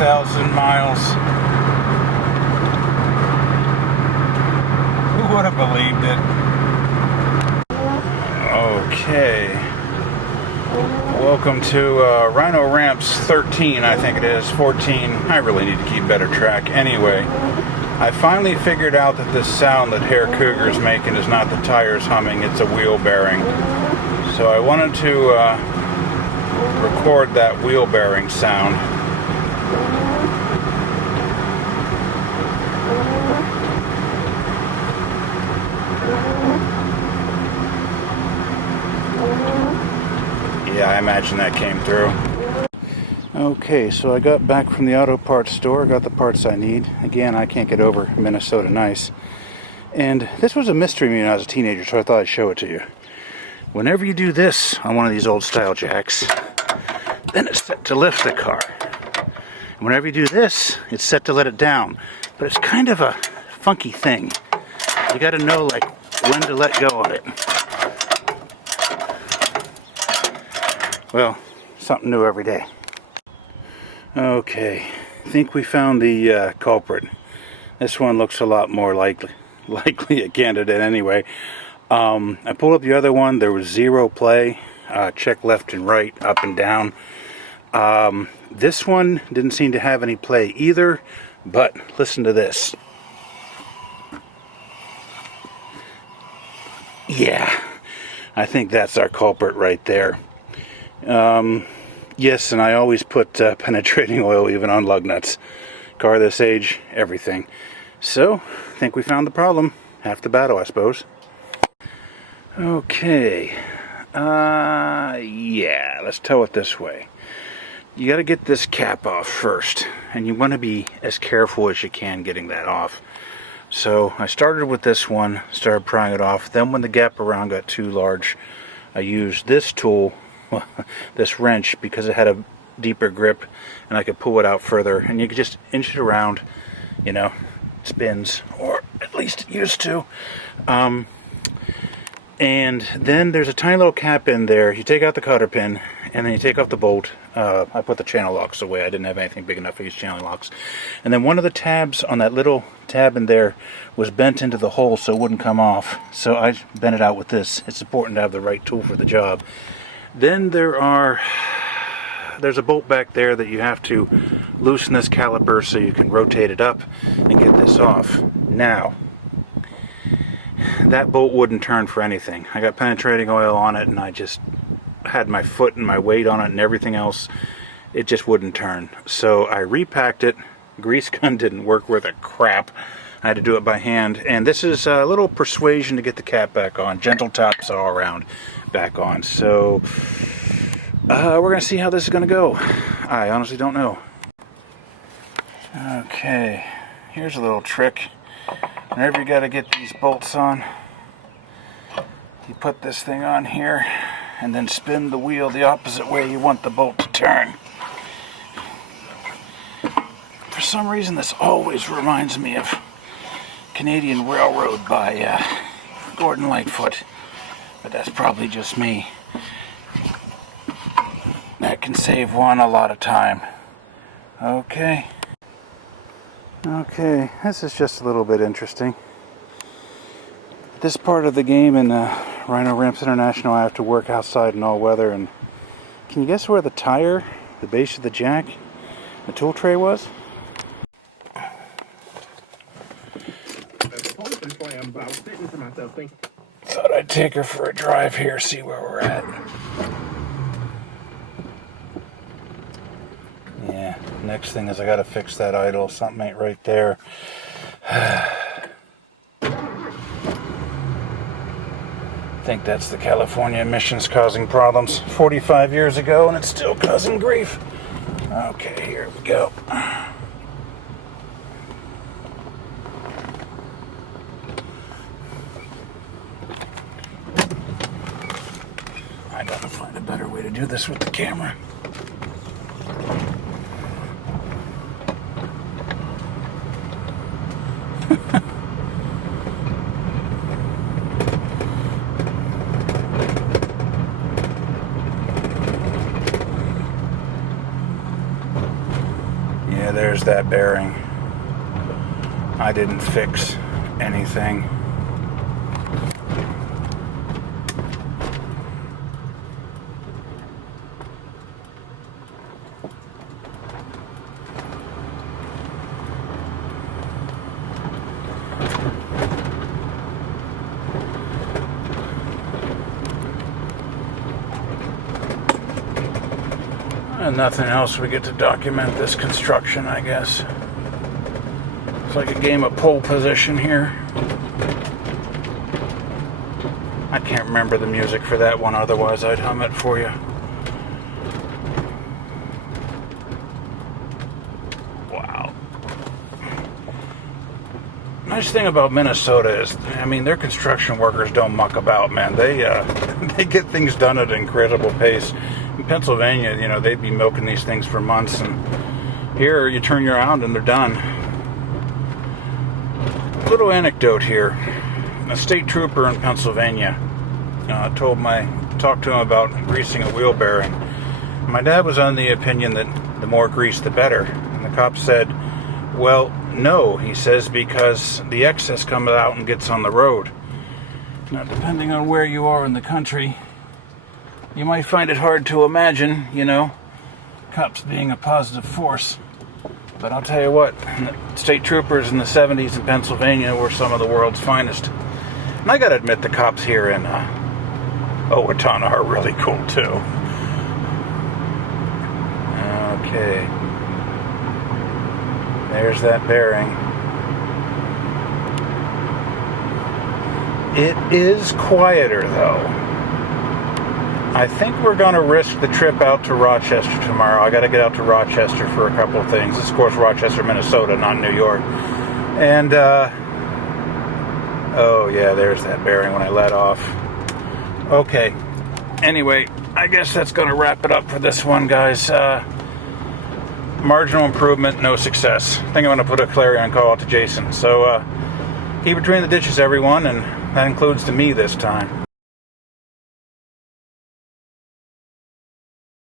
2,000 miles. Who would have believed it? Okay. Welcome to Rhino Ramps 13, I think it is, 14. I really need to keep better track. Anyway, I finally figured out that this sound that Herr Cougar's making is not the tires humming, it's a wheel bearing. So I wanted to record that wheel bearing sound. Yeah, I imagine that came through. Okay, so I got back from the auto parts store, got the parts I need. Again, I can't get over Minnesota nice. And this was a mystery to me when I was a teenager, so I thought I'd show it to you. Whenever you do this on one of these old style jacks, then it's set to lift the car. And whenever you do this, it's set to let it down. But it's kind of a funky thing. You gotta know like when to let go of it. Well, something new every day. Okay, I think we found the culprit. This one looks a lot more likely a candidate anyway. I pulled up the other one. There was zero play. Check left and right, up and down. This one didn't seem to have any play either, but listen to this. Yeah, I think that's our culprit right there. Yes, and I always put penetrating oil even on lug nuts. Car this age, everything. So, I think we found the problem. Half the battle, I suppose. Okay. Yeah, let's tow it this way. You got to get this cap off first, and you want to be as careful as you can getting that off. So, I started with this one, started prying it off. Then when the gap around got too large, I used this tool, this wrench, because it had a deeper grip and I could pull it out further, and you could just inch it around, you know, it spins, or at least it used to. And then there's a tiny little cap in there. You take out the cotter pin and then you take off the bolt. I put the channel locks away. I didn't have anything big enough for these channel locks. And then one of the tabs on that little tab in there was bent into the hole so it wouldn't come off. So I bent it out with this. It's important to have the right tool for the job. Then there's a bolt back there that you have to loosen this caliper so you can rotate it up and get this off. Now, that bolt wouldn't turn for anything. I got penetrating oil on it and I just had my foot and my weight on it and everything else. It just wouldn't turn. So I repacked it. Grease gun didn't work worth a crap. I had to do it by hand. And this is a little persuasion to get the cap back on. Gentle taps all around back on. So we're going to see how this is going to go. I honestly don't know. Okay, here's a little trick. Whenever you got to get these bolts on, you put this thing on here and then spin the wheel the opposite way you want the bolt to turn. For some reason this always reminds me of Canadian Railroad by Gordon Lightfoot, but that's probably just me. That can save one a lot of time. Okay, this is just a little bit interesting. This part of the game in Rhino Ramps International, I have to work outside in all weather, and can you guess where the tire, the base of the jack, the tool tray was? Thought I'd take her for a drive here, see where we're at. Yeah, next thing is I gotta fix that idle. Something ain't right there. I think that's the California emissions causing problems 45 years ago, and it's still causing grief. Okay, here we go. I gotta find a better way to do this with the camera. there's that bearing. I didn't fix anything. And nothing else, we get to document this construction, I guess. It's like a game of pole position here. I can't remember the music for that one, otherwise I'd hum it for you. Wow. Nice thing about Minnesota is, I mean, their construction workers don't muck about, man. They get things done at an incredible pace. In Pennsylvania, you know, they'd be milking these things for months, and here you turn around and they're done. Little anecdote here. A state trooper in Pennsylvania talked to him about greasing a wheel bearing. My dad was on the opinion that the more grease the better, and the cop said, well, no, he says, because the excess comes out and gets on the road. Now, depending on where you are in the country, you might find it hard to imagine, you know, cops being a positive force. But I'll tell you what, state troopers in the 70s in Pennsylvania were some of the world's finest. And I gotta admit, the cops here in Owatonna are really cool too. Okay. There's that bearing. It is quieter though. I think we're going to risk the trip out to Rochester tomorrow. I got to get out to Rochester for a couple of things. This is, of course, Rochester, Minnesota, not New York. And, oh, yeah, there's that bearing when I let off. Okay. Anyway, I guess that's going to wrap it up for this one, guys. Marginal improvement, no success. I think I'm going to put a clarion call out to Jason. So, keep between the ditches, everyone, and that includes to me this time.